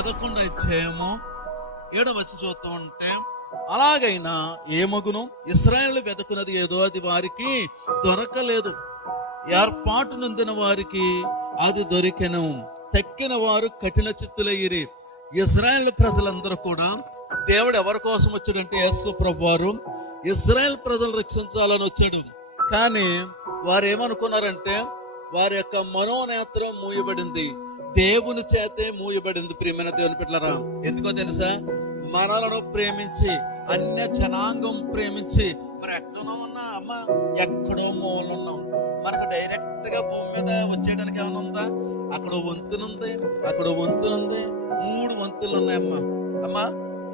11 అధ్యాయము 7వ వచనం చూస్తూ ఉంటే, అలాగైనా ఏమగును, ఇశ్రాయేలు వెతుకున్నది ఏదో అది వారికి దొరకలేదు, ఏర్పాటు నొందిన వారికి అది దొరికెను, తక్కిన వారు కఠిన చిత్తులయ్యిరి. ఇశ్రాయేల్ ప్రజలందరూ కూడా దేవుడు ఎవరి కోసం వచ్చాడంటే యేసు ప్రభు వారు ఇశ్రాయేల్ ప్రజలు రక్షించాలని వచ్చాడు. కానీ వారు ఏమనుకున్నారంటే వారి యొక్క మనోనేత్రం మూయబడింది, దేవుని చేతే మూయబడింది. ప్రియమైన దేవుని బిడ్డలారా, ఎందుకో తెలుసా? మనలను ప్రేమించి అన్య జనాంగం ప్రేమించి మరి ఎక్కడో ఉన్నా అమ్మ, ఎక్కడో మూలన్నాం. మనకు డైరెక్ట్ గా భూమి మీద వచ్చేయడానికి ఏమైనా ఉందా? అక్కడ వంతునుంది, అక్కడ వంతునుంది, 3 వంతులు ఉన్నాయమ్మా. అమ్మా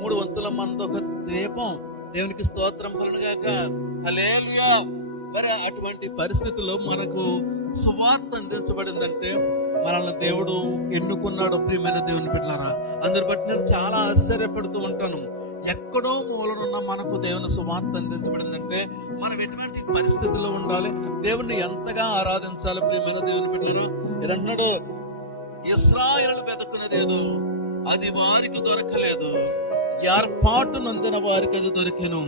3 వంతుల మంది ఒక దీపం. దేవునికి స్తోత్రం కలుగుగాక, హల్లెలూయా. మరి అటువంటి పరిస్థితుల్లో మనకు సువార్త అందించబడిందంటే మనల్ని దేవుడు ఎన్నుకున్నాడు. ప్రియమైన దేవుని బిడ్డలారా, అందరి బట్టి నేను చాలా ఆశ్చర్యపడుతూ ఉంటాను. ఎక్కడో మూలనున్న మనకు దేవుని సువార్త అందించబడిందంటే మనం ఎటువంటి పరిస్థితుల్లో ఉండాలి, దేవుణ్ణి ఎంతగా ఆరాధించాలి. ప్రియమైన దేవుని బిడ్డలారా, ఎన్నడూ ఇశ్రాయేలు వెతుకున్నదేదో అది వారికి దొరకలేదు, ఏర్పాటు నొందిన వారికి అది దొరికెను.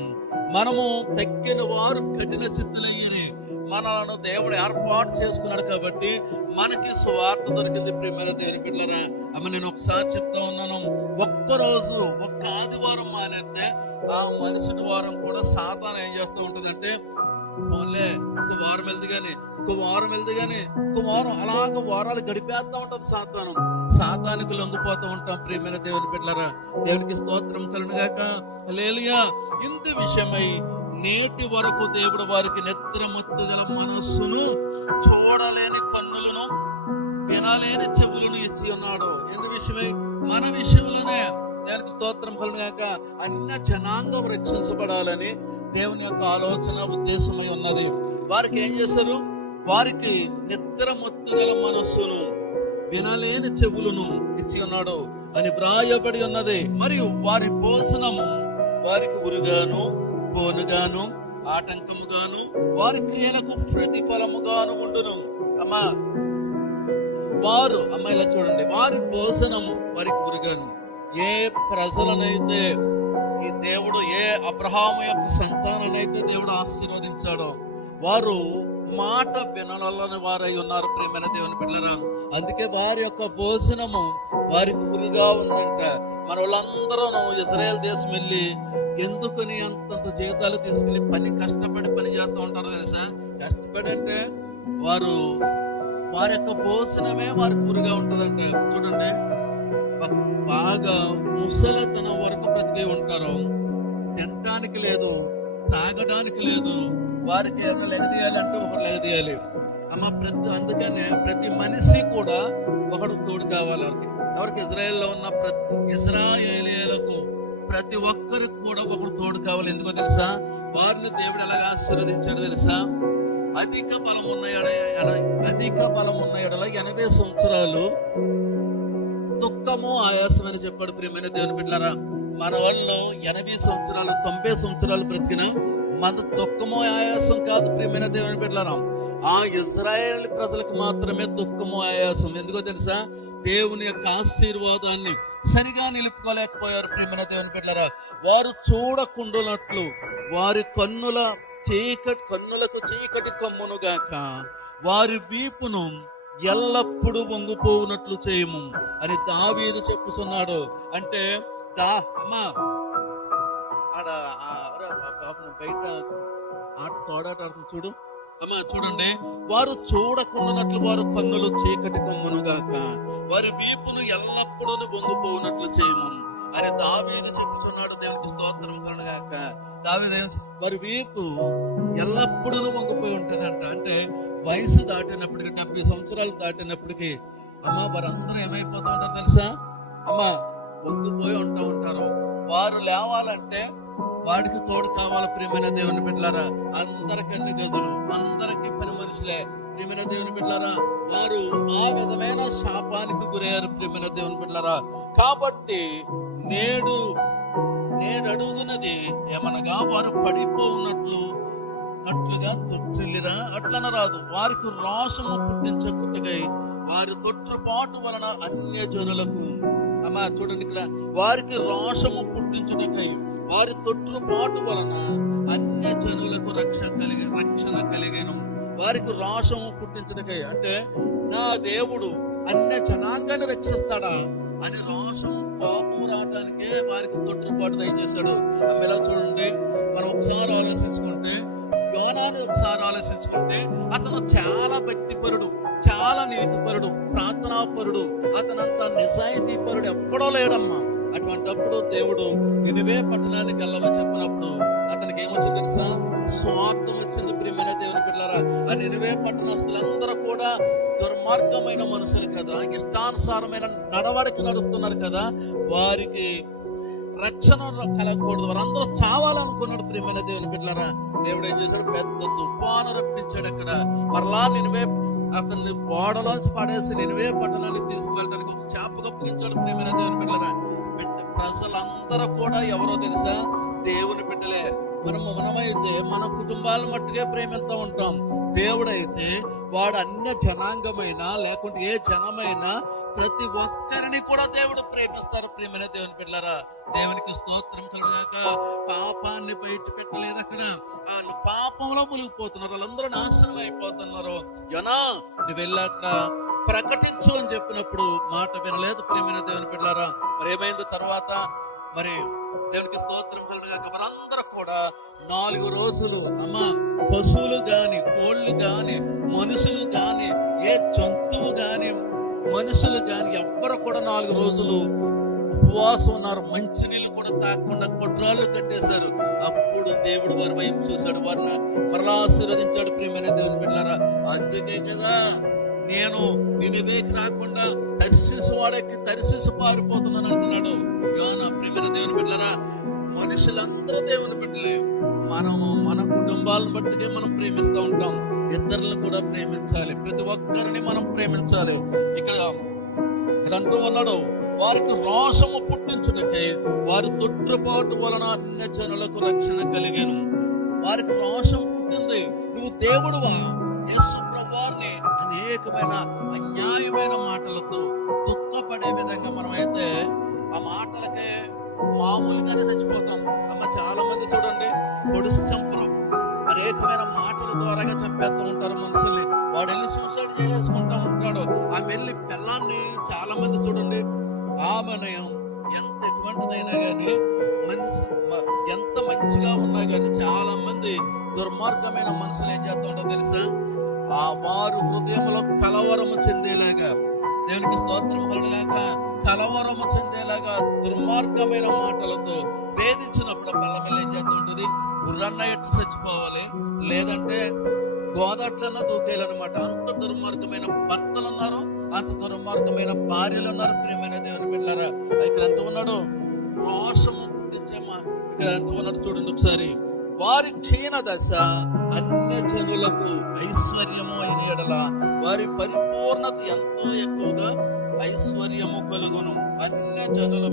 మనము తక్కిన వారు కఠిన చిత్తులయ్యి, మనలను దేవుడు ఏర్పాటు చేసుకున్నాడు కాబట్టి మనకి సువార్త దొరికింది. ప్రియమైన దేవుని బిడ్డలారా, అమ్మ నేను ఒకసారి చెప్తా ఉన్నాను, ఒక్కరోజు ఒక్క ఆదివారం మానేస్తే ఆ మరుసటి వారం కూడా సాతాను ఏం చేస్తూ ఉంటుందంటే, పోలే ఒక వారం వెళ్ది గాని, ఒక వారం వెళ్ది గాని, ఒక వారం అలాగ వారాలు గడిపేస్తా ఉంటాం. సాతానికి లొంగిపోతూ ఉంటాం. ప్రియమైన దేవుని బిడ్డలారా, దేవునికి స్తోత్రం కలుగుగాక, హల్లెలూయా. ఇంత విషయమై నేటి వరకు దేవుడు వారికి నిద్రమత్తుగల మనస్సును, చూడలేని కన్నులను, వినలేని చెవులను ఇచ్చి ఉన్నాడు. ఎందు విషయమై? మన విషయంలోనే. దేవునికి స్తోత్రం కలుగుగాక. అన్య జనాంగం రక్షించబడాలని దేవుని యొక్క ఆలోచన, ఉద్దేశమై ఉన్నది. వారికి ఏం చేశారు? వారికి నిద్రమత్తుగల మనస్సును, వినలేని చెవులను ఇచ్చి ఉన్నాడు అని వ్రాయబడి ఉన్నది. మరియు వారి భోజనము వారికి ఉరుగాను, పోనుగాను, ఆటంకముగాను, వారి క్రియలకు ప్రతిఫలముగాను ఉండును. అమ్మా ఇలా చూడండి, వారి భోజనము వారికి ఉరుగాను. ఏ ప్రజలనైతే ఈ దేవుడు, ఏ అబ్రహాము యొక్క సంతానాన్నైతే దేవుడు ఆశీర్వదించాడో వారు మాట వినలని వారై ఉన్నారు. ప్రియమైన దేవుని బిడ్డలారా, అందుకే వారి యొక్క భోజనము వారికి ఉరుగా ఉందంట. మన వాళ్ళందరూ ఇజ్రాయెల్ దేశం వెళ్ళి ఎందుకని అంతంత జీతాలు తీసుకుని కష్టపడి పని చేస్తూ ఉంటారు తెలుసా? కష్టపడి అంటే వారి యొక్క భోజనమే వారికి ఉరుగా ఉంటదంటే. చూడండి, బాగా ముసలితనం వరకు బ్రతికే ఉంటారు, తినడానికి లేదు, తాగడానికి లేదు, వారికి ఏమైనా లెగదీయాలంటే ఒకరు లెగదీయాలి. అందుకనే ప్రతి మనిషి కూడా ఒకడు తోడు కావాలి. ఎవరికి? ఇజ్రాయెల్లో ఉన్న ఇజ్రాయేలీయులకు ప్రతి ఒక్కరికి కూడా ఒకడు తోడు కావాలి. ఎందుకో తెలుసా? వారిని దేవుడు ఎలాగ ఆశీర్వదించాడు తెలుసా? అధిక బలం ఉన్న ఎడల 80 సంవత్సరాలు దుఃఖము ఆయాసం అని చెప్పాడు. ప్రియమైన దేవుని బిడ్డలారా, మన వాళ్ళు 80 సంవత్సరాలు 90 సంవత్సరాలు బ్రతికిన మన దుఃఖము ఆయాసం కాదు. ప్రియమైన దేవుని బిడ్డలారా, ఆ ఇజ్రాయేల్ ప్రజలకు మాత్రమే దుఃఖము ఆయాసం. ఎందుకో తెలుసా? దేవుని యొక్క ఆశీర్వాదాన్ని సరిగా నిలుపుకోలేకపోయారు. ప్రియమైన దేవుని బిడ్డలారా, వారు చూడకుండునట్లు వారి కన్నులకు చీకటి కమ్మును గాక, వారి వీపును ఎల్లప్పుడూ వంగిపోవునట్లు చేయము అని దావీదు చెప్పుతున్నాడు. అంటే బయట తోడాట చూడు అమ్మా, చూడండి, వారు చూడకుండానట్లు వారు కన్నులు చీకటి కమ్మును గాక, వారి వీపును ఎల్లప్పుడూ వంగిపోవునట్లు చేయము అని దావీదు చెప్పుచున్నాడు. దేవునికి స్తోత్రం కలుగుగాక. దావీదు వారి వీపు ఎల్లప్పుడూ వంగిపోయి ఉంటుందంట. అంటే వయసు దాటినప్పటికీ, 70 సంవత్సరాలు దాటినప్పటికీ వారందరూ ఏమైపోతూ ఉంటారు తెలుసా? వంగిపోయి ఉంటారు. వారు లేవాలంటే వాడికి తోడు కావాలి. ప్రియమైన దేవుని బిడ్డలారా, అందరికి అన్ని గదులు, అందరికి పని మనుషులే. ప్రియమైన దేవుని బిడ్డలారా, వారు ఆ విధమైన శాపానికి గురయ్యారు. ప్రియమైన దేవుని బిడ్డలారా, కాబట్టి నేడు అడుగుతున్నది ఏమనగా, వారు పడిపోవునట్లుగా తొట్టిల్లిరా అట్లనరాదు, వారికి రోషము పుట్టించకుటకై వారి తొట్టుపాటు వలన అన్య జనులకు అమ్మా చూడండి, ఇక్కడ వారికి రోషము పుట్టించుటకై వారి తొట్టుపాటు వలన అన్య జనులకు రక్షణ కలిగేను. వారికి రోషము పుట్టించుటకై అంటే నా దేవుడు అన్య జనాంగాన్ని రక్షిస్తాడా అని రోషము కోపం రావడానికే వారికి తొట్టుపాటు దయచేశాడు. అమ్మలా చూడండి, మనం ఒకసారి ఆలోచించుకుంటే, యోనాని ఒకసారి ఆలోచించుకుంటే, అతను చాలా భక్తిపరుడు, చాలా నీతిపరుడు, ప్రార్థనాపరుడు, అతనంత నిజాయితీపరుడు ఎక్కడో లేడమ్మా. అటువంటిప్పుడు దేవుడు నినివే పట్టణానికి వెళ్ళమని చెప్పినప్పుడు అతనికి ఏమొచ్చింది తెలుసా? స్వార్థం వచ్చింది. ప్రియమైన దేవుని పిల్లరా, ఆ నినివే పట్టణస్తులందరూ కూడా దుర్మార్గమైన మనుషులు కదా, ఇష్టానుసారమైన నడవడికి నడుస్తున్నారు కదా, వారికి రక్షణ కలగకూడదు, వారందరూ చావాలనుకున్నాడు. ప్రియమైన దేవుని బిడ్డలారా, దేవుడు ఏం చేశాడు? పెద్ద తుఫాను రప్పించాడు. అక్కడ మరలా నినివే అతన్ని ఓడలోంచి పడేసి నినివే పట్టణానికి తీసుకువెళ్ళడానికి ఒక చేప అప్పగించాడు. ప్రియమైన దేవుని బిడ్డలారా, ప్రజలందరూ కూడా ఎవరో తెలుసా? దేవుని బిడ్డలే. మనమైతే మన కుటుంబాలను మట్టుకే ప్రేమిస్తూ ఉంటాం. దేవుడైతే వాడు అన్య జనాంగమైనా లేకుంటే ఏ జనమైనా ప్రతి ఒక్కరిని కూడా దేవుడు ప్రేమిస్తారు. ప్రియమైన దేవుని బిడ్డలారా, దేవునికి స్తోత్రం కలుగాక. పాపాన్ని బయట పెట్టలేదు. అక్కడ వాళ్ళు పాపంలో మునిగిపోతున్నారు, వాళ్ళందరూ నాశనం అయిపోతున్నారు. యోనా, నువ్వు వెళ్ళాక ప్రకటించు అని చెప్పినప్పుడు మాట వినలేదు. ప్రియమైన దేవుని బిడ్డలారా, మరి ఏమైంది తర్వాత? మరి దేవునికి స్తోత్రం కలుగాక. వాళ్ళందరూ కూడా 4 రోజులు అమ్మా, పశువులు గాని, కోళ్ళు గాని, మనుషులు గాని, ఏ జంతువు గాని, మనుషులు గాని ఎవ్వరు కూడా 4 రోజులు ఉపవాసం ఉన్నారు. మంచినీళ్ళు కూడా తాకుండా కొట్రాళ్ళు కట్టేశారు. అప్పుడు దేవుడు వారి వైపు చూశాడు, వారిని మరలా ఆశీర్వదించాడు. ప్రియమైన దేవుని బిడ్డలారా, అందుకే కదా నేను నినివేకి రాకుండా తర్షీసు వాడకి తర్షీసు పారిపోతున్నాను అంటున్నాడు యోనా. ప్రియమైన దేవుని బిడ్డలారా, మనుషులందరూ దేవుని బిడ్డలే. మనము మన కుటుంబాలను బట్టికే మనం ప్రేమిస్తూ ఉంటాం. ఇతరులను కూడా ప్రేమించాలి, ప్రతి ఒక్కరిని మనం ప్రేమించాలి. ఇక్కడ అంటూ ఉన్నాడు, వారికి రోషము పుట్టించుటకై వారి తొట్టుపాటు వలన అన్య జనులకు రక్షణ కలిగేను. వారికి రోషం పుట్టింది. నువ్వు దేవుడువా? యేసు ప్రభువారిని అనేకమైన అన్యాయమైన మాటలతో దుఃఖపడే విధంగా మనమైతే ఆ మాటలకే మామూలుగానే చచ్చిపోతాం. అమ్మ, చాలా మంది చూడండి, పొడుసు చంపరు, అనేకమైన మాటల ద్వారాగా చంపేస్తూ ఉంటారు మనుషుల్ని. వాడు వెళ్ళి సూసైడ్ చేసుకుంటా ఉంటాడు. ఆమె వెళ్ళి పిల్లాన్ని, చాలా మంది చూడండి, ఆమెను ఎంత ఎటువంటిదైనా గానీ, మనిషి ఎంత మంచిగా ఉన్నా గానీ, చాలా మంది దుర్మార్గమైన మనుషులు ఏం చేస్తూ ఉంటారో తెలుసా? ఆ వారు హృదయంలో కలవరము చెందేలాగా, దేవునికి స్తోత్రం కలుగాక, కలవరము చెందేలాగా దుర్మార్గమైన మాటలతో వేధించినప్పుడు పిల్లలు ఏం చేస్తూ ఉంటుంది? గుర్రన్న ఎట్టు చచ్చిపోవాలి, లేదంటే గోదాట్లన్నా దూకేయాలన్నమాట. అంత దుర్మార్గమైన భర్తలు ఉన్నారు, అంత దుర్మార్గమైన భార్యలు ఉన్నారు. ప్రియమైన దేవుని బిడ్డలారా, ఇక్కడ అంటూ ఉన్నాడు రోషము పుట్టించేమా. ఇక్కడ అంటూ ఉన్నాడు చూడండి ఒకసారి, వారి క్షీణ దశ అన్య జనులకు ఐశ్వర్యము అయిన ఎడల వారి పరిపూర్ణత ఎంతో ఎక్కువగా ఐశ్వర్యము కలుగును. అన్య జనులకు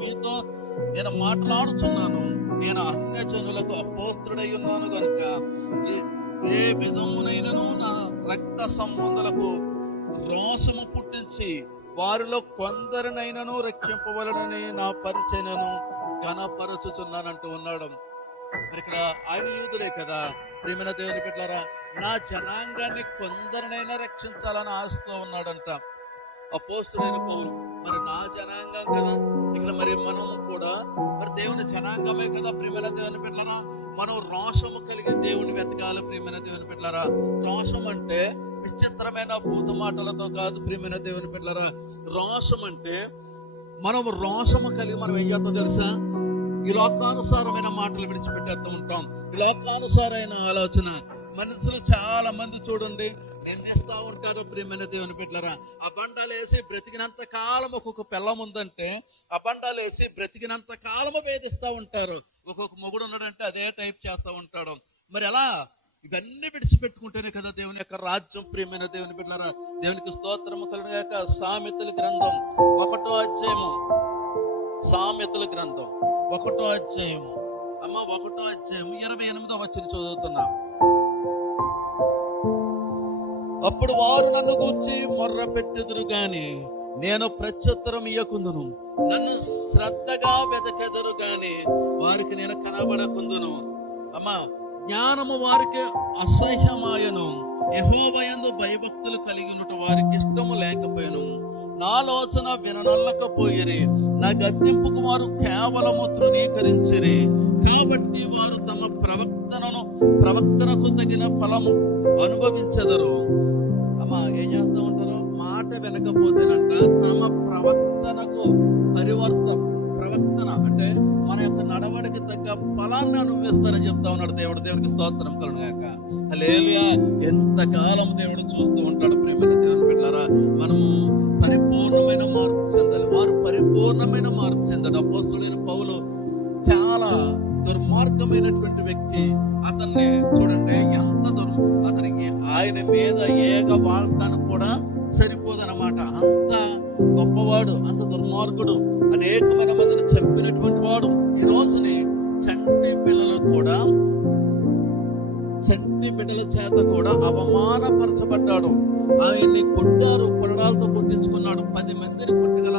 మీతో నేను మాట్లాడుచున్నాను. నేను అన్య జనులకు అపోస్తుడై ఉన్నాను గనుక ఏ విధమునైనను నా రక్త సంబంధులకు రోషము పుట్టించి వారిలో కొందరినైనను రక్షింపవలనని నా పరిచయను ఘనపరచుచున్నానంటూ ఉన్నాడు. మరి ఇక్కడ ఆయన యూదుడే కదా. ప్రియమైన దేవుని బిడ్డలారా, నా జనాంగాన్ని కొందరినైనా రక్షించాలని ఆశతో ఉన్నాడంట అపోస్తుడైన పౌలు. మరి నా జనాంగం కదా, ఇక్కడ మరి మనము కూడా మరి దేవుని జనాంగమే కదా. ప్రియమైన దేవుని బిడ్డలారా, మనం రోషము కలిగి దేవుని వెతకాలి. ప్రియమైన దేవుని బిడ్డలారా, రోషం అంటే విచిత్రమైన భూత మాటలతో కాదు. ప్రియమైన దేవుని బిడ్డలారా, రోషం అంటే మనం రోషము కలిగి మనం ఏం చేస్తాం తెలుసా? ఈ లోకానుసారమైన మాటలు విడిచిపెట్టేస్తూ ఉంటాం. ఈ లోకానుసారైన ఆలోచన మనుషులు చాలా మంది చూడండి నిందిస్తూ ఉంటారు. ప్రియమైన దేవుని బిడ్డలారా, అబండాలు వేసి బ్రతికినంత కాలం ఒక్కొక్క పిల్లం ఉందంటే అబండాలు వేసి బ్రతికినంత కాలము వేధిస్తూ ఉంటారు. ఒక్కొక్క మొగుడు ఉన్నాడంటే అదే టైప్ చేస్తూ ఉంటాడు. మరి ఎలా? ఇవన్నీ విడిచిపెట్టుకుంటేనే కదా దేవుని యొక్క రాజ్యం. ప్రియమైన దేవుని బిడ్డలారా, దేవునికి స్తోత్రము కలుగాక. సామెతల గ్రంథం 1వ అధ్యాయము, సామెతల గ్రంథం 1వ అధ్యాయము, 1వ అధ్యాయము 28వ వచనం చదువుతున్నాం. అప్పుడు వారు నన్ను గూర్చి మొర్ర పెట్టెదురు గాని నేను ప్రత్యుత్తరం ఇయ్యకుందును. నన్ను శ్రద్ధగా వెతకెదరు గాని వారికి నేను కనబడకుందును. అమ్మా, జ్ఞానము వారికి అసహ్యమాయను. యెహోవా యందు భయభక్తులు కలిగి ఉన్నట వారికి ఇష్టము లేకపోయాను. నా ఆలోచన విననల్లకపోయిరి. నా గద్దింపుకు వారు కేవలము తృణీకరించిరి. కాబట్టి వారు తమ ప్రవక్తనకు తగిన ఫలము అనుభవించెదరు. అమ్మా, ఏం చేస్తూ ఉంటారు? మాట వినకపోతేనంట తమ ప్రవక్తన అంటే మన యొక్క నడవడికి తగ్గ ఫలాన్ని అనుభవిస్తారని చెప్తా ఉన్నాడు దేవుడు. దేవుడికి స్తోత్రం కలుగుగాక. హల్లెలూయా. ఎంతకాలం దేవుడు చూస్తూ ఉంటాడు. ప్రియమైన దేవుని బిడ్డలారా, మనము పరిపూర్ణమైన మార్పు చెందాలి. వారు పరిపూర్ణమైన మార్పు చెందాడు. అపోస్తలుడైన పౌలు చాలా దుర్మార్గమైనటువంటి వ్యక్తి. అతన్ని చూడండి, అతనికి ఆయన మీద ఏగ వాడటానికి కూడా సరిపోదన్నమాట. అంత గొప్పవాడు, అంత దుర్మార్గుడు, అనేకమైన మందిని చంపినటువంటి వాడు. ఈ రోజుని చంటి బిడ్డల చేత కూడా అవమానపరచబడ్డాడు. ఆయన్ని కొట్టారు, కొరడాలతో కొట్టించుకున్నాడు. 10 మందిని కొట్టగల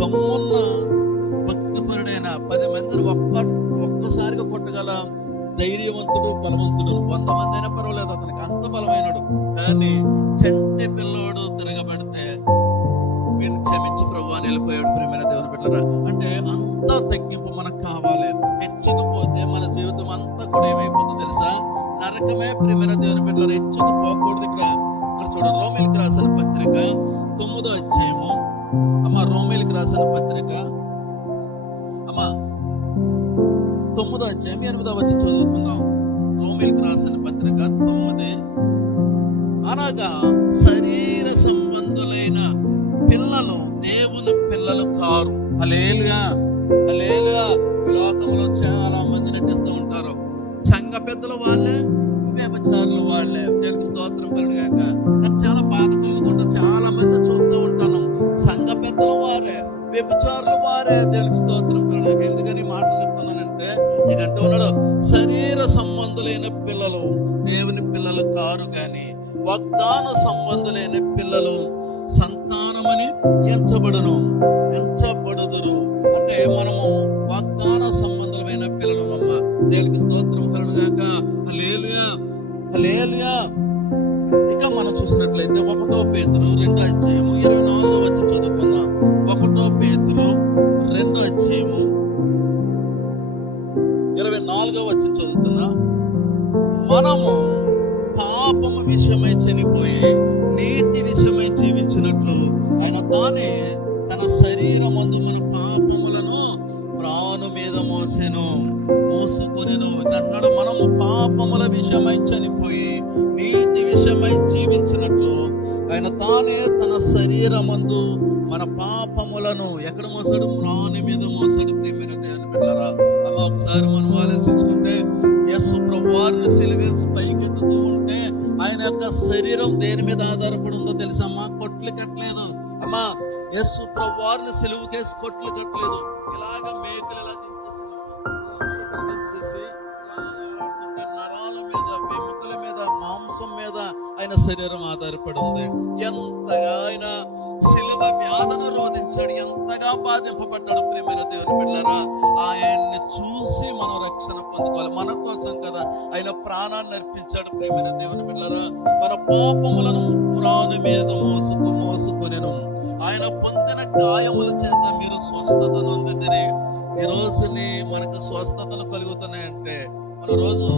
దమ్మున్న భక్తిపరుడైన, 10 మందిని ఒక్కసారిగా కొట్టగల ధైర్యవంతుడు, బలవంతుడు. 100 మంది అయినా పర్వాలేదు, అతనికి అంత బలమైనడు. కానీ చంటి పిల్లోడు తిరగబడితే వీళ్ళు క్షమించి ప్రభువా అని వెళ్ళిపోయాడు. ప్రియమైన దేవుని బిడ్డలారా, అంటే అంతా తగ్గింపు మనకు కావాలి. హెచ్చుకుపోతే మన జీవితం అంతా కూడా ఏమైపోతుందో తెలుసా? నరకమే. ప్రియమైన దేవుని బిడ్డలారా, హెచ్చుకుపోకూడదు. ఇక్కడ చూడండి, రోమీయులకు రాసిన పత్రిక 9వ అధ్యాయము. అమ్మా, రోమీయులకు రాసిన పత్రిక 9వ అధ్యాయం 8వ వచనం చదువుకుందాం. రోమీయులకు రాసిన పత్రిక 9. అనగా శరీర సంబంధులైన పిల్లలు దేవుని పిల్లలు కారు. హల్లెలూయా, హల్లెలూయా. లోకంలో చాలా మంది నటిస్తూ ఉంటారు. సంఘ పెద్దల వాళ్ళే, వ్యభిచారులు వాళ్ళే. దేవునికి స్తోత్రం కలుగుగాక. నాకు చాలా బాధ కలుగుతుంటా. చాలా మంది చూస్తూ ఉంటాను, సంఘ పెద్దల వారే, వ్యభిచారులు వారే. దేవునికి స్తోత్రం కలుగుగాక. ఎందుకని మాటలు చెప్తున్నానంటే, ఏంటంటే ఉన్నాడు, శరీర సంబంధులైన పిల్లలు దేవుని పిల్లలు కారు గాని వాగ్దాన సంబంధులైన పిల్లలు సంతానమని ఎంచబడుదురు. అంటే మనము వాగ్దాన సంబంధమైన పిల్లలు. అమ్మ, దేవునికి స్తోత్రం కలుగుగాక. హల్లెలూయా, హల్లెలూయా. ఇక మనం చూసినట్లయితే 1 పేతురు 2వ అధ్యాయము 24వ వచనం చదువుకుందాం. 1 పేతురు 2వ అధ్యాయము 24వ వచనం చదువుతున్నా. మనము పాపము విషయమై చనిపోయి నీతి విషయమై జీవించినట్లు ఆయన తానే తన శరీరమందు మన పాపములను ప్రాణు మీద మోసుకొనెను అన్నాడు. మనము పాపముల విషయమై చనిపోయి నీతి విషయమై జీవించినట్లు ఆయన తానే తన శరీరమందు మన పాపములను ఎక్కడ మోసాడు? ప్రాణు మీద మోసాడు. ప్రియమైన దేవుని బిడ్డలారా, అమ్మ, ఒకసారి మనం ఆలోచించుకుంటే, యేసు ప్రభువారిని సిలువేసి పైకెత్తుతూ ఉంటే ఆయన యొక్క శరీరం దేని మీద ఆధారపడి ఉందో తెలుసమ్మా? కొట్లు కట్టలేదు. అమ్మా, యేసు ప్రభువారిని సిలువుకేసి కొట్లు కట్టలేదు. ఇలాగ మేకలు ఇలా దించేసి నరాల మీద, వెముకల మీద, మాంసం మీద ఆయన శరీరం ఆధారపడి ఉంది. ఎంతగా ఆయన సిలువ వ్యాధన రోధించాడు, ఎంతగా బాధింపబడ్డాడు. ప్రియమైన దేవుని బిడ్డలారా, ఆయన్ని చూసి మనం రక్షణ పొందుకోవాలి. మన కోసం కదా ఆయన ప్రాణాన్ని అర్పించాడు. ప్రియమైన దేవుని బిడ్డలారా, మన పాపములను ప్రాణు మీద మోసుకొనెను. ఆయన పొందిన గాయముల చేత మీరు స్వస్థత నొందితిరి. ఈ రోజుని మనకు స్వస్థతలు కలుగుతున్నాయంటే, మన రోజు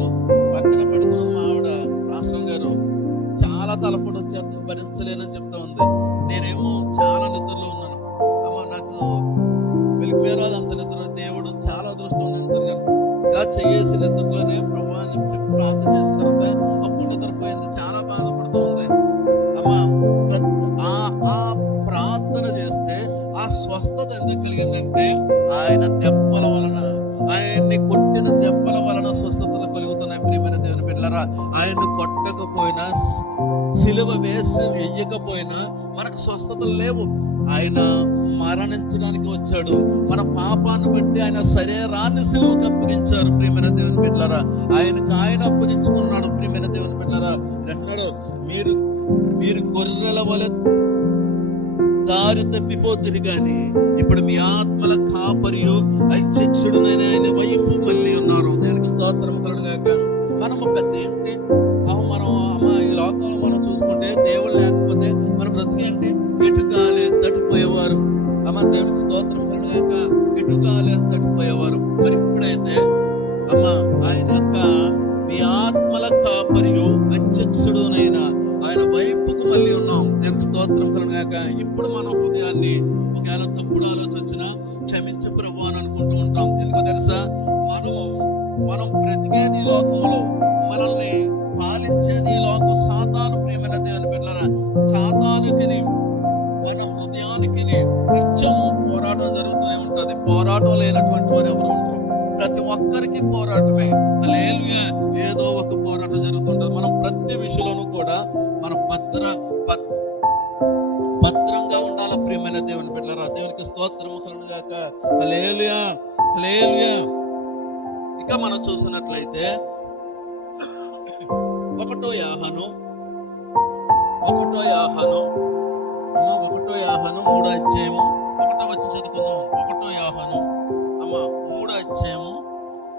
పక్కన పెడుకున్న మా ఆవిడ రాష్ట్రం గారు చాలా తలపడి వచ్చేస్తుంది, భరించలేనని చెప్తా ఉంది. నేనేమో చాలా నిద్రలో ఉన్నాను. అమ్మ, నాకు వెలికివేరాదు అంత నిద్ర. దేవుడు చాలా అదృష్టం నిద్రన్నాను. ఇలా చేసి నిద్రలోనే ప్రభువాన్ని చెప్పి ప్రార్థన చేసిన తర్వాత అప్పుడు నిద్రపోయింది. చాలా బాధపడుతూ ఉంది. అమ్మ, ఆ ప్రార్థన చేస్తే ఆ స్వస్థత ఎందుకు కలిగిందంటే, ఆయన దెబ్బల వలన, ఆయన్ని కొట్టిన దెబ్బల వలన స్వస్థతలు కలుగుతున్నాయి. ప్రియమైన దేవుని బిడ్డలారా, ఆయన్ని కొట్టకపోయినా, సిలువ వెయ్యకపోయినా మనకు స్వస్థతలు లేవు. ఆయన మరణించడానికి వచ్చాడు. మన పాపాన్ని బట్టి ఆయన శరీరాన్ని సిలువకు అప్పగించారు. ప్రియమైన దేవుని బిడ్డలారా, ఆయన అప్పగించుకున్నాడు. ప్రియమైన దేవుని బిడ్డలారా, అంటున్నాడు, మీరు గొర్రెల వలె దారి తప్పిపోతుంది గాని ఇప్పుడు మీ ఆత్మల కాపరియు అధ్యక్షుడు ఆయన వైపు మళ్ళీ ఉన్నారు. దేవునికి స్తోత్రం కలుగుగాక. మనము పెద్ద ఏంటి మనం ఈ లోకంలో మనం చూసుకుంటే దేవుడు లేకపోతే మన బ్రతికేంటి ఎటుకాలే తట్టిపోయేవారు. దేవునికి స్తోత్రం కలుగుగాక. ఎటుకాలే తట్టిపోయేవారు. మరి ఇప్పుడైతే ఆయన యొక్క మీ ఆత్మల కాపరియు అధ్యక్షుడునైనా ఆయన వైపుకు మళ్ళీ ఉన్నాం. దేవునికి స్తోత్రం కలుగుగాక. ఇప్పుడు మన హృదయాన్ని ఒకవేళ తప్పుడు ఆలోచన వచ్చినా క్షమించు ప్రభు అని అనుకుంటూ ఉంటాం. ఎందుకో తెలుసా, మనం బ్రతికేది ఈ లోకంలో, మనల్ని పాలించేది ఈ లోకం. సాతాను ప్రియమైన దేవుని బిడ్డలారా, సాతానుకి మన హృదయానికి నిత్యము పోరాటం జరుగుతూనే ఉంటది. పోరాటం లేనటువంటి వారు ఎవరు ఉండరు. ప్రతి ఒక్కరికి పోరాటమే. హల్లెలూయా. ఏదో ఒక పోరాటం జరుగుతుంటది. మనం ప్రతి విషయంలోనూ కూడా మనం భద్రంగా ఉండాలి ప్రియమైన దేవుని బిడ్డలారా. దేవునికి స్తోత్రము కలుగుగాక. హల్లెలూయా, హల్లెలూయా. ఇక మనం చూసినట్లయితే 1 యోహాను 3 అధ్యాయము 1 వచనం చదువుకుందాం. 1 యోహాను 3 అధ్యాయము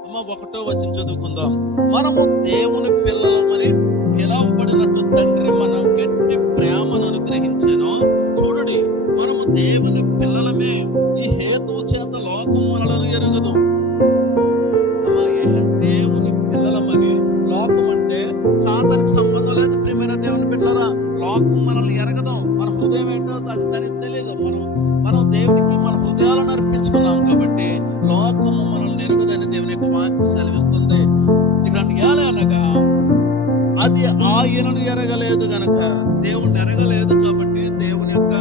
1 వచనం చదువుకుందాం. మనము దేవుని పిల్లలమని పిలవబడినట్టు తండ్రి మనం గట్టి ప్రేమను అనుగ్రహించాను. చూడండి, మనము దేవుని పిల్లలమే. ఈ హేతువు చేత లోకం మనలను ఎరగదు. దేవుని పిల్లలమని, లోకం అంటే సాతానికి సంబంధం లేదు ప్రియమైన దేవుని బిడ్డలారా. లోకం మనల్ని ఎరగదాం. మన హృదయం ఏంటో దానికి తెలియదు. మనం దేవునికి మన హృదయాలను అర్పించుకున్నాం కాబట్టి లోకము మనల్ని ఎరగదని దేవుని యొక్క వాక్యం సెలవిస్తుంది. ఎందుకంటే అనగా అది ఆయనను ఎరగలేదు గనక, దేవుణ్ణి ఎరగలేదు కాబట్టి దేవుని యొక్క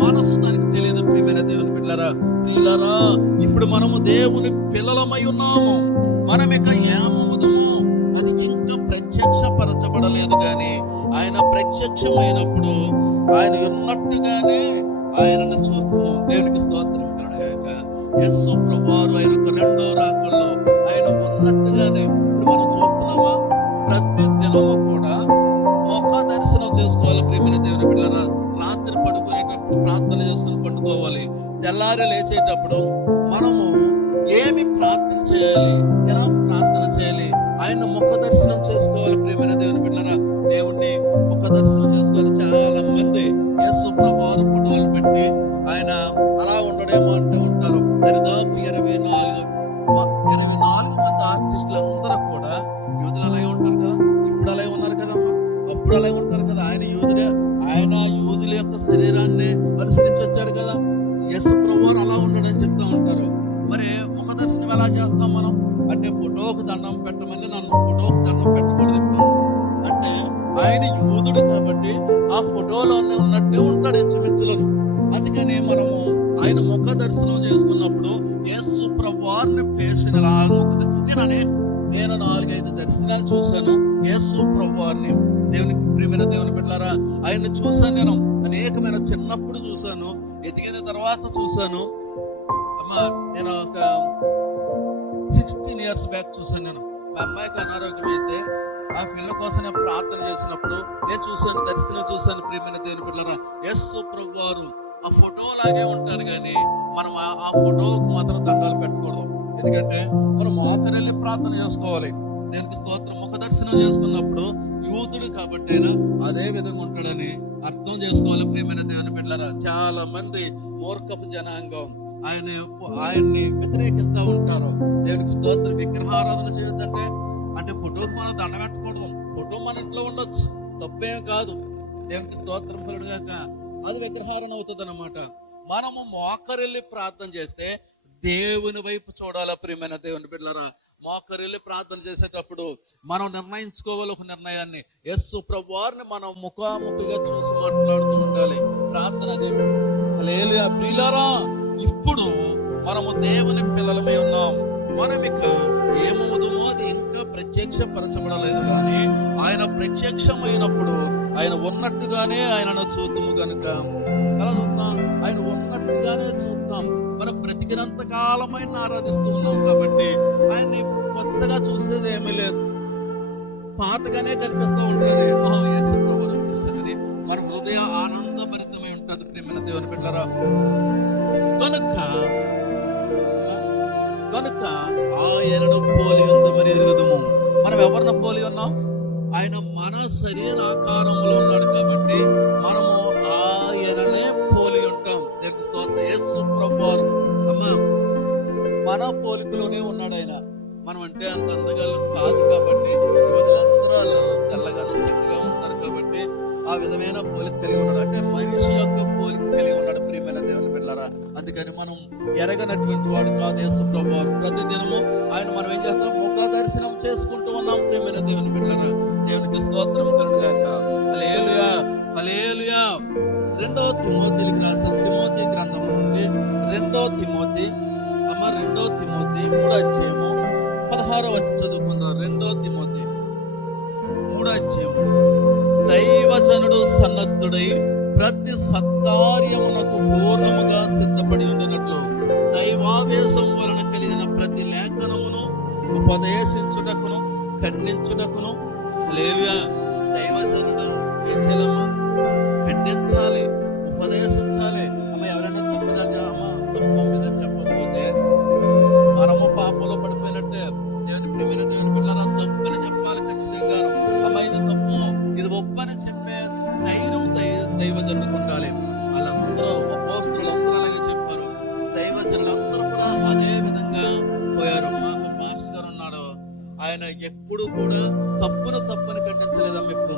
మనసు దానికి తెలియదు ప్రియమైన దేవుని బిడ్డలారా. పిల్లరా, ఇప్పుడు మనము దేవుని పిల్లలమై ఉన్నాము. మనం ఇక ఏమవుదాము అది ఇంకా ప్రత్యక్షపరచబడలేదు గాని ఆయన ప్రత్యక్షమైనప్పుడు ఆయన ఉన్నట్టుగానే ఆయనను చూస్తాము. దేవునికి స్తోత్రం కలుగుగాక. యేసు ప్రభువారు ఆయన రెండో రాకల్లో ఆయన ఉన్నట్టుగానే ఇప్పుడు మనం చూస్తున్నామా? ప్రతి దినము కూడా ముఖ దర్శనం చేసుకోవాలి ప్రియమైన దేవుని బిడ్డలారా. రాత్రి పడుకునేటప్పుడు ప్రార్థన చేసుకుని పడుకోవాలి. తెల్లారి లేచేటప్పుడు మనము ఏమి ప్రార్థన చేయాలి, ఎలా ప్రార్థన చేయాలి, ఆయన ముఖ దర్శనం చేసుకోవాలి ప్రియమైన దేవుని బిడ్డలారా. దేవుణ్ణి ముఖ దర్శనం చేసుకోవాలి. చాలా మంది యేసు ప్రభువారు ఫోటోలు పెట్టి ఆయన అలా ఉండడేమో అంటూ ఉంటారు. దరిదాపు 24 మంది ఆర్టిస్టులు అందరూ కూడా యూదులు అలాగే ఉంటారు కదా. ఇప్పుడు అలాగే ఉన్నారు కదమ్మా, అప్పుడు అలాగే ఉంటారు కదా. ఆయన యూదులే. ఆయన యూదుల యొక్క శరీరాన్ని అనుసరించి వచ్చాడు కదా. యేసు ప్రభువారు అలా ఉన్నాడని చెప్తా ఉంటారు. మరి ముఖ దర్శనం ఎలా చేస్తాం మనం అంటే, ఫోటోకు దండం పెట్టమని నన్ను ఫోటోకు దండం పెట్టకూడదు ఎప్పుడు అంటే, ఆయన యూదుడు కాబట్టి ఆ ఫోటోలోనే ఉన్నట్టే ఉంటాడు ఇంచుమించులను. అందుకని మనము ఆయన ముఖ దర్శనం చేసుకున్నప్పుడు యేసు ప్రభువారిని పేసిన నేను 4-5 దర్శనాలు చూశాను. యేసు ప్రభువారిని, దేవునికి ప్రియమైన దేవుని బిడ్డలారా, ఆయన చూశాను. నేను అనేకమైన చిన్నప్పుడు చూశాను, ఎదిగిన తర్వాత చూశాను. నేను ఒక 16 years బ్యాక్ చూశాను. నేను మా అమ్మాయికి అనారోగ్యం అయితే ఆ పిల్ల కోసం నేను ప్రార్థన చేసినప్పుడు నేను చూశాను, దర్శనం చూశాను. ప్రియమైన దేవుని బిడ్డలారా, యేసు ప్రభువారు ఆ ఫోటో లాగే ఉంటాడు కానీ మనం ఆ ఫోటోకు మాత్రం దండాలు పెట్టకూడదు. ఎందుకంటే మనం మోకరెళ్ళి ప్రార్థన చేసుకోవాలి. దేవునికి స్తోత్రం. ముఖ దర్శనం చేసుకున్నప్పుడు యూదుడు కాబట్టి అయినా అదే విధంగా ఉంటాడని అర్థం చేసుకోవాలి ప్రియమైన దేవుని బిడ్డలారా. చాలా మంది మూర్ఖపు జనాంగం ఆయన్ని వ్యతిరేకిస్తూ ఉంటారు. దేవునికి స్తోత్రం. విగ్రహారాధన చేయొద్దంటే అంటే ఫోటోకి మనం దండ పెట్టకూడదు. ఫోటో మన ఇంట్లో ఉండొచ్చు, తప్పేం కాదు. దేవునికి స్తోత్రం కలుగుగాక. అది విగ్రహారాధన అవుతుంది అన్నమాట. మనము మోకరెళ్ళి ప్రార్థన చేస్తే దేవుని వైపు చూడాలా ప్రియమైన దేవుని బిడ్డలారా. మోకరెళ్ళి ప్రార్థన చేసేటప్పుడు మనం నిర్ణయించుకోవాలి ఒక నిర్ణయాన్ని. యేసు ప్రభువారిని మనం ముఖాముఖిగా చూసి మాట్లాడుతూ ఉండాలి. ప్రార్థన హల్లెలూయా. ప్రియులారా, ఇప్పుడు మనము దేవుని పిల్లలమై ఉన్నాం. మనం ఇక ఏమవుదామో అది ఇంకా ప్రత్యక్షపరచబడలేదు కానీ ఆయన ప్రత్యక్షమైనప్పుడు ఆయన ఉన్నట్టుగానే ఆయనను చూద్దాము గనుక చూద్దాం. ఆయన ఉన్నట్టుగానే చూద్దాం. మనం బ్రతికినంత కాలమైన ఆరాధిస్తూ ఉన్నాం కాబట్టి ఆయన్ని కొత్తగా చూసేది ఏమీ లేదు, పాతగానే కనిపిస్తూ ఉంటుంది. యేసు ప్రభువుని చూస్తానని మన హృదయ ఆనందభరితమై ఉంటుంది. ఉంటుంది ప్రియమైన దేవుని బిడ్డలారా. కనుక ఆయనను పోలి ఉందమని ఎరుగుదుము. మనం ఎవరిని పోలి ఉన్నాం? ఆయన మన శరీరాకారంలో ఉన్నాడు కాబట్టి మనము ఆయననే పోలి ఉంటాం. యేసు ప్రభువారు మన పోలికలోనే ఉన్నాడు ఆయన. మనం అంటే అంత అందగాళ్ళు కాదు కాబట్టి, యువతులందరూ తెల్లగాను చెట్టుగా ఉంటారు కాబట్టి ఆ విధమైన పోలిక కలిగి ఉన్నాడు. అంటే మనిషి యొక్క పోలిక కలిగి ఉన్నాడు ప్రియమైన దేవుని బిడ్డలారా. అందుకని మనం ఎరగనటువంటి వాడు కాదు యేసు ప్రభువారు. ప్రతి దినము ఆయన మనం ఏం చేస్తాం? ముఖ దర్శనం చేసుకుంటూ ఉన్నాం ప్రియమైన దేవుని బిడ్డలారా. దేవునికి స్తోత్రం కలుగుగాక. హల్లెలూయా, హల్లెలూయా. 2 తిమోతికి రాసిన తిమోతి గ్రంథం నుండి 2 తిమోతి 3వ అధ్యాయము 16వ వచనం చదువుకుందాం. 2 తిమోతి 3వ అధ్యాయము. దైవజనుడు సన్నద్ధుడై ప్రతి సత్కార్యమునకు పూర్ణముగా సిద్ధపడి ఉండినట్లు దైవాదేశం వలన కలిగిన ప్రతి లేఖనమును ఉపదేశించుటకును ఖండించుటకును. హల్లెలూయా. దైవజనుడు ఏం చేయాలమ్మా? ఖండించాలి, ఉపదేశించాలి. అమ్మ ఎవరైనా తప్పు మీద చెప్పకపోతే మనము పాపంలో పడిపోయినట్టే. దేవుని ప్రియమైన దేవుని పిల్లల తప్పుని చెప్పాలి ఖచ్చితంగా. అమ్మ ఇది తప్పు, ఇది ఒప్పు అని చెప్పే ధైర్యం దైవజనులకు ఉండాలి. వాళ్ళందరూ అపోస్తలులందరూ అలాగే చెప్పారు. దైవజనులందరూ కూడా అదే విధంగా పోయారు. మాకు పాస్టర్ గారు ఉన్నాడు, ఆయన ఎప్పుడు కూడా తప్పుని ఖండించలేదమ్మ. ఎప్పుడు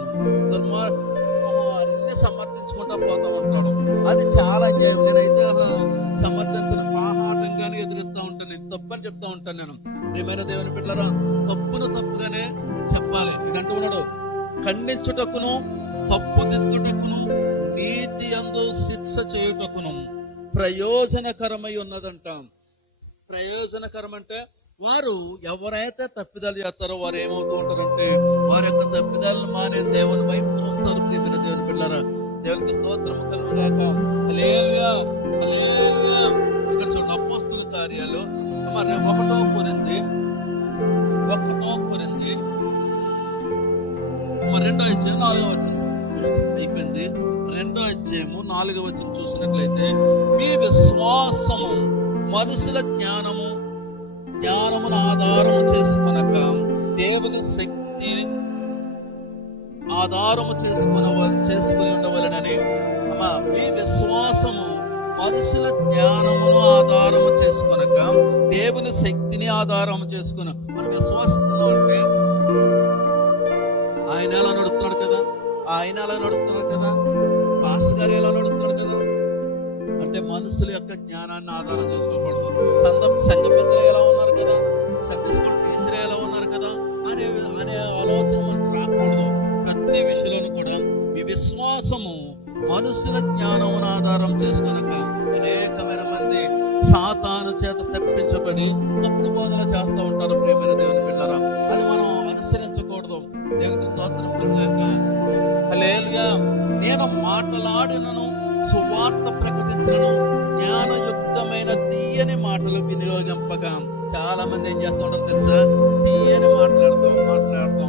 అన్ని సమర్థించుకుంటా పోతా ఉంటాడు. అది చాలా అన్యాయం. నేనైతే సమర్థించిన ఆటంగానే ఎదురుస్తూ ఉంటాను. నేను తప్పని చెప్తా ఉంటాను. నేను ప్రియమైన దేవుని బిడ్డలారా, తప్పుగానే చెప్పాలి. ఇదంటూ ఉన్నాడు, ఖండించుటకును తప్పుదిద్దుటకును నీతి యందు శిక్ష చేయుటకును ప్రయోజనకరమై ఉన్నదంట. ప్రయోజనకరం అంటే వారు ఎవరైతే తప్పిదాలు చేస్తారో వారు ఏమవుతూ ఉంటారంటే వారి యొక్క తప్పిదాలను మానే దేవుని వైపు చూస్తారు. ప్రియమైన దేవుని పిల్లరా, దేవునికి స్తోత్రము కలుగుగాక. హల్లెలూయా, హల్లెలూయా. ఇక్కడ చూడండి, అపోస్తల కార్యాలు 1 కొరింథీ 2వ అధ్యాయం 4వ వచనం అయిపోయింది. 2వ అధ్యాయము 4వ వచనం చూసినట్లయితే, మీ విశ్వాసము మనుషుల జ్ఞానమును ఆధారము చేసుకొనక దేవుని శక్తి ఆధారము చేసుకుని ఉండవలెనని. మీ విశ్వాసము మనుషుల జ్ఞానమును ఆధారము చేసుకొనక దేవుని శక్తిని ఆధారము చేసుకుని. మన విశ్వాసంలో అంటే ఆయన ఎలా నడుపుతున్నాడు కదా, పాస్టర్ గారు ఎలా నడుపుతున్నాడు కదా అంటే మనుషుల యొక్క జ్ఞానాన్ని ఆధారం చేసుకోకూడదు. సంఘ పెద్దలు ఎలా ఉన్నారు కదా, సంఘ స్కూల్ టీచర్ ఎలా ఉన్నారు కదా అనే ఆలోచన మనకు రాకూడదు. ప్రతి విషయంలోనూ కూడా మీ విశ్వాసము మనుషుల జ్ఞానమును ఆధారం చేసుకొనక అనేకమైన మంది సాతాను చేత తప్పించబడి తప్పుడు బోధన చేస్తూ ఉంటారు. ప్రియమైన దేవుని బిడ్డలారా, అది మనం అనుసరించకూడదు. దేవునికి స్తోత్రం కలుగుగాక. హల్లెలూయా. నేను మాటలాడినను సువార్త ప్రకటించను జ్ఞానయుక్తమైన తీయని మాటలు వినియోగింపగా. చాలా మంది ఏం చేస్తూ ఉంటారు తెలుసా? తీయని మాట్లాడుతూ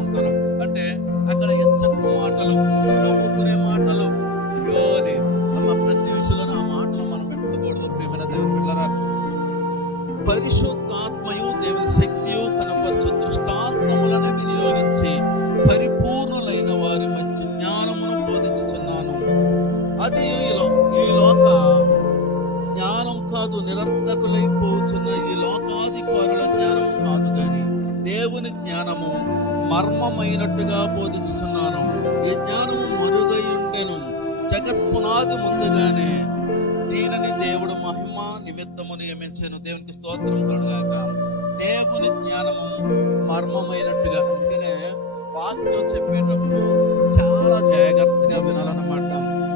ఉంటారు. అంటే అక్కడ ఎచ్చకు మాటలు, నవ్వుకునే మాటలు, అయ్యోని ప్రతి విషయంలో ఆ మాటలు మనం పెట్టకూడదు. ప్రియమైన దేవుని బిడ్డలారా, పరిశుద్ధాత్మయు దేవుని శక్తియు కనపరచు దృష్టాంతములను వినియోగించి పరిపూర్ణులైన వారి మంచి జ్ఞానమును బోధించుచున్నాను. అది ఈ లోక జ్ఞానం కాదు, నిరర్థకులైపోతున్న ఈ లోకాధికారుల జ్ఞానం కాదు, కానీ దేవుని జ్ఞానము మర్మమైనట్టుగా బోధించుచున్నాను. ఈ జ్ఞానము మరుగై ఉండెను, జగత్పునాది ముందుగానే దీనిని దేవుడు మహిమ నిమిత్తము నియమించెను. దేవునికి స్తోత్రం కలుగుగాక. దేవుని జ్ఞానము మర్మమైనట్టుగా. అందుకనే వాక్యం చెప్పేటప్పుడు చాలా జాగ్రత్తగా వినాలన్నమాట.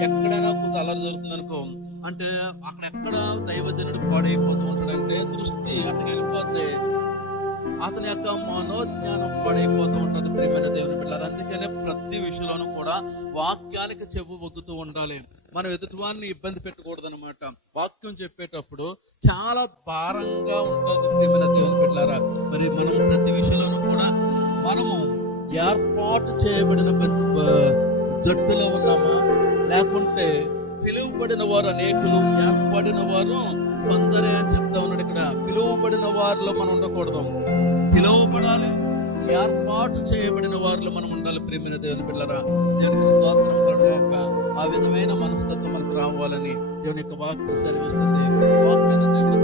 ఎక్కడైనా కొంత అల్లరి జరుగుతుంది అనుకో, అంటే అక్కడెక్కడ దైవజనుడు పాడైపోతూ ఉంటాడంటే దృష్టి అక్కడికి వెళ్ళిపోతే అతని యొక్క మనోజ్ఞానం పాడైపోతూ ఉంటుంది. ప్రియమైన దేవుని పిల్లలు, అందుకనే ప్రతి విషయంలోనూ కూడా వాక్యానికి చెవు ఒగ్గుతూ ఉండాలి. మనం ఎదుటివాన్ని ఇబ్బంది పెట్టకూడదు అనమాట. వాక్యం చెప్పేటప్పుడు చాలా భారంగా ఉంటుంది. ప్రియమైన దేవుని పిల్లలారా, మరి మనం ప్రతి విషయంలోనూ కూడా మనము ఏర్పాటు చేయబడిన జట్టులో ఉన్నామా, లేకుంటే పిలువబడిన వారు అనేకులు, ఏర్పడిన వారు కొందరే అని చెప్తా ఉన్నాడు ఇక్కడ. పిలువబడిన వారిలో మనం ఉండకూడదు, పిలువబడాలి, ఏర్పాటు చేయబడిన వారిలో మనం ఉండాలి. ప్రియమైన దేవుని బిడ్డలారా, దేవునికి స్తోత్రం కలుగాక. ఆ విధమైన మనస్తత్వం మనకు రావాలని దేవుని యొక్క వాక్యం సెలవిస్తుంది. వాక్యాన్ని దేవుడు